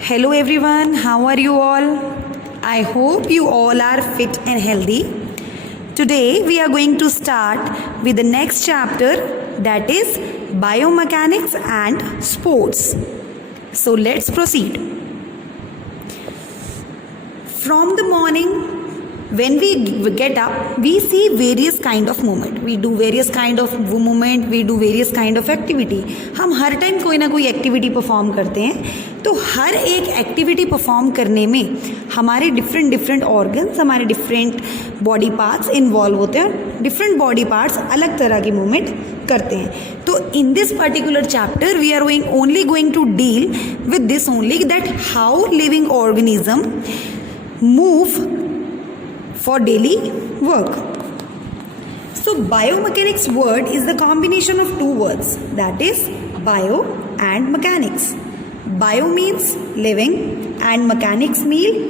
Hello everyone, how are you all? I hope you all are fit and healthy. Today we are going to start with the next chapter, that is biomechanics and sports. So let's proceed. From the morning when we get up, we see various kind of movement. We do various kind of movement, we do various kind of activity. हम हर time कोई ना कोई activity perform करते हैं. तो हर एक activity perform करने में हमारे डिफरेंट ऑर्गन्स, हमारे डिफरेंट बॉडी पार्ट्स इन्वॉल्व होते हैं. डिफरेंट बॉडी पार्ट्स अलग तरह की मूवमेंट करते हैं. तो in this particular chapter we are only going to deal with this only, that how living organism move for daily work. So biomechanics word is the combination of two words, that is bio and mechanics. Bio means living and mechanics mean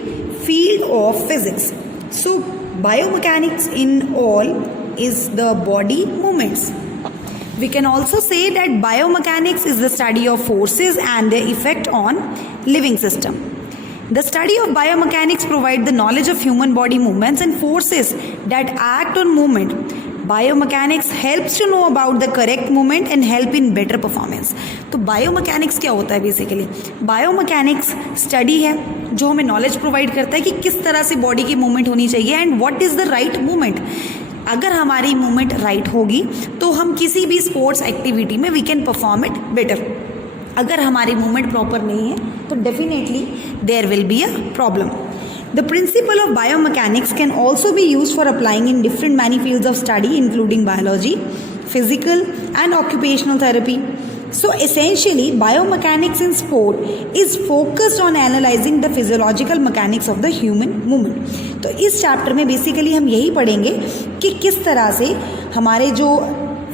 field of physics. So biomechanics in all is the body movements. We can also say that biomechanics is the study of forces and their effect on living system. The study of biomechanics provides the knowledge of human body movements and forces that act on movement. Biomechanics helps to know about the correct movement and help in better performance. तो biomechanics क्या होता है basically? Biomechanics study है जो हमें knowledge provide करता है कि किस तरह से बॉडी की मूवमेंट होनी चाहिए and what is the right movement. अगर हमारी मूवमेंट राइट होगी तो हम किसी भी स्पोर्ट्स एक्टिविटी में we can perform it better. अगर हमारी मूवमेंट प्रॉपर नहीं है तो definitely there will be a problem. The principle of biomechanics can also be used for applying in different many fields of study including biology, physical and occupational therapy. So essentially biomechanics in sport is focused on analyzing the physiological mechanics of the human movement. तो इस chapter में basically हम यही पढ़ेंगे कि किस तरह से हमारे जो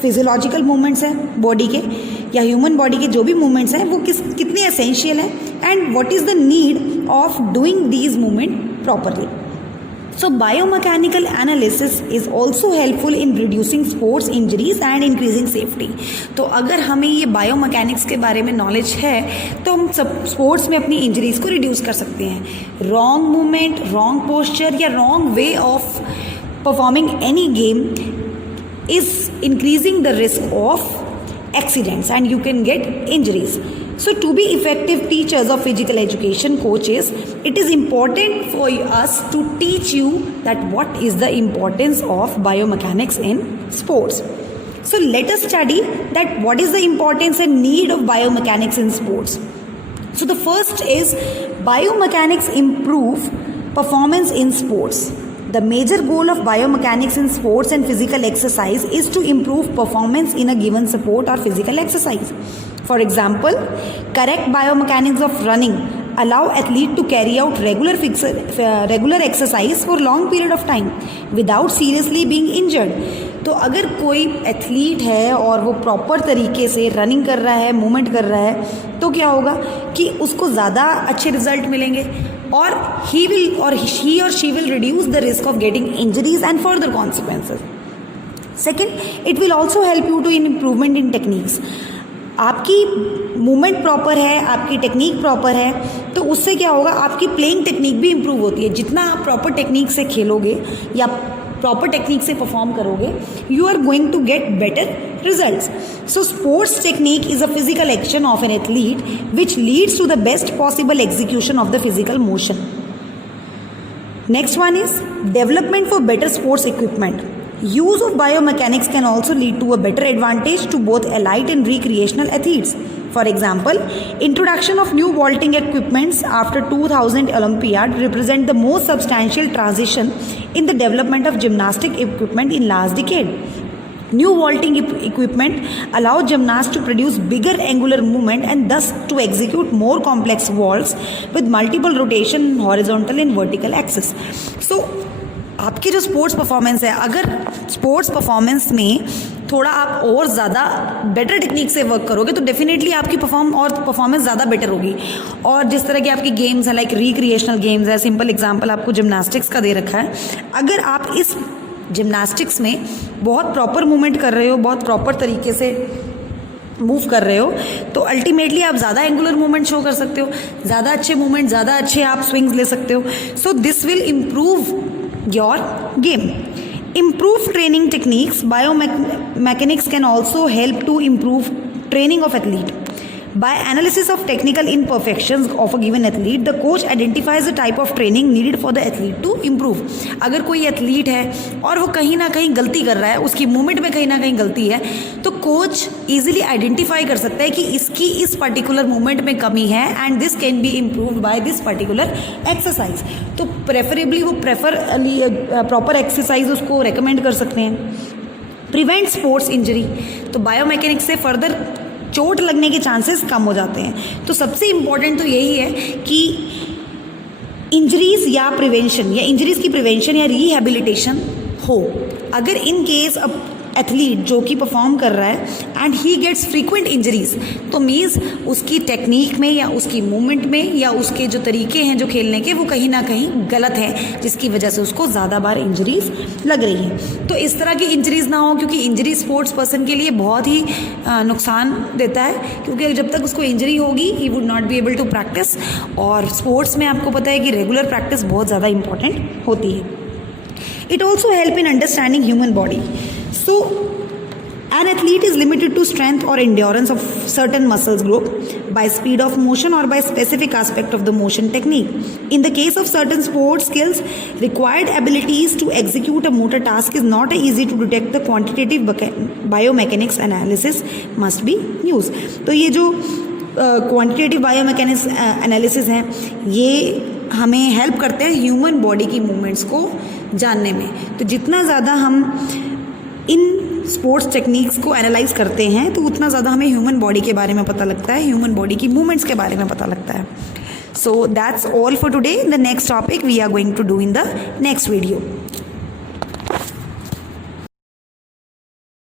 फिजियोलॉजिकल मूवमेंट्स हैं बॉडी के या ह्यूमन बॉडी के जो भी मूवमेंट्स हैं वो कितने एसेंशियल हैं and what is the need of doing these movement properly. So biomechanical analysis is also helpful in reducing sports injuries and increasing safety. तो अगर हमें ये बायोमैकेनिक्स के बारे में नॉलेज है तो हम सब स्पोर्ट्स में अपनी इंजरीज को रिड्यूस कर सकते हैं. रॉन्ग मूवमेंट, रॉन्ग पोस्चर या wrong way of performing any game is increasing the risk of accidents and you can get injuries. So to be effective teachers of physical education coaches, it is important for us to teach you that what is the importance of biomechanics in sports. So let us study that what is the importance and need of biomechanics in sports. So the first is biomechanics improve performance in sports. The major goal of biomechanics in sports and physical exercise is to improve performance in a given sport or physical exercise. For example, correct biomechanics of running allow athlete to carry out regular exercise for long period of time without seriously being injured. तो अगर कोई athlete है और वो proper तरीके से running कर रहा है, मूवमेंट कर रहा है, तो क्या होगा कि उसको ज़्यादा अच्छे रिजल्ट मिलेंगे और ही और she will reduce the risk of getting injuries and further consequences. Second, it will also help you to in improvement in techniques. आपकी मूवमेंट प्रॉपर है, आपकी टेक्निक प्रॉपर है, तो उससे क्या होगा, आपकी प्लेइंग टेक्निक भी इम्प्रूव होती है. जितना आप प्रॉपर टेक्निक से खेलोगे या प्रॉपर टेक्निक से परफॉर्म करोगे, you are going to get better results. So sports technique is a physical action of an athlete which leads to the best possible execution of the physical motion. Next one is development for better sports equipment. Use of biomechanics can also lead to a better advantage to both elite and recreational athletes. For example, introduction of new vaulting equipments after 2000 Olympiad represent the most substantial transition in the development of gymnastic equipment in last decade. New vaulting equipment allow gymnasts to produce bigger angular movement and thus to execute more complex vaults with multiple rotation, horizontal and vertical axis. So आपकी जो sports performance है, अगर sports performance में थोड़ा आप और ज़्यादा better technique से वर्क करोगे तो डेफिनेटली आपकी परफॉर्मेंस ज़्यादा बेटर होगी. और जिस तरह की आपकी गेम्स हैं, लाइक रिक्रिएशनल गेम्स है, सिंपल एग्जांपल आपको जिम्नास्टिक्स का दे रखा है. अगर आप इस जिम्नास्टिक्स में बहुत प्रॉपर मूवमेंट कर रहे हो, बहुत प्रॉपर तरीके से मूव कर रहे हो तो अल्टीमेटली आप ज़्यादा एंगुलर मूवमेंट शो कर सकते हो, ज़्यादा अच्छे मूवमेंट, ज़्यादा अच्छे आप स्विंग्स ले सकते हो. So this will improve your game. Improve training techniques. Biomechanics can also help to improve training of athlete. By analysis of technical imperfections of a given athlete, the coach identifies the type of training needed for the athlete to improve. अगर कोई athlete है और वो कहीं ना कहीं गलती कर रहा है, उसकी मूवमेंट में कहीं ना कहीं गलती है, तो कोच इजीली आइडेंटिफाई कर सकता है कि इसकी इस पर्टिकुलर मूवमेंट में कमी है and this can be improved by this particular exercise. तो प्रेफरेबली वो प्रॉपर एक्सरसाइज उसको रेकमेंड कर सकते हैं. Prevent sports injury. तो बायोमैकेनिक्स से फर्दर चोट लगने के चांसेस कम हो जाते हैं. तो सबसे इम्पॉर्टेंट तो यही है कि इंजरीज या प्रिवेंशन या इंजरीज की प्रिवेंशन या रिहैबिलिटेशन हो. अगर इन केस अब एथलीट जो कि परफॉर्म कर रहा है and he gets frequent injuries, तो मीन्स उसकी टेक्निक में या उसकी मूवमेंट में या उसके जो तरीके हैं जो खेलने के वो कहीं ना कहीं गलत है, जिसकी वजह से उसको ज़्यादा बार इंजरीज लग रही है. तो इस तरह की इंजरीज ना हो, क्योंकि इंजरी स्पोर्ट्स पर्सन के लिए बहुत ही नुकसान देता है, क्योंकि जब तक उसको इंजरी होगी he would not be able to practise. और स्पोर्ट्स में आपको पता है कि रेगुलर प्रैक्टिस बहुत ज़्यादा इंपॉर्टेंट होती है. It also help in understanding human body. So, an athlete is limited to strength or endurance of certain muscles group by speed of motion or by specific aspect of the motion technique. In the case of certain sports skills, required abilities to execute a motor task is not easy to detect. The quantitative biomechanics analysis must be used. तो ये जो quantitative biomechanics analysis हैं, ये हमें help करते हैं human body की movements को जानने में. तो जितना ज़्यादा हम इन स्पोर्ट्स टेक्निक्स को एनालाइज करते हैं तो उतना ज़्यादा हमें ह्यूमन बॉडी के बारे में पता लगता है, ह्यूमन बॉडी की मूवमेंट्स के बारे में पता लगता है. So that's all for today. The next topic we are going to do in the next video.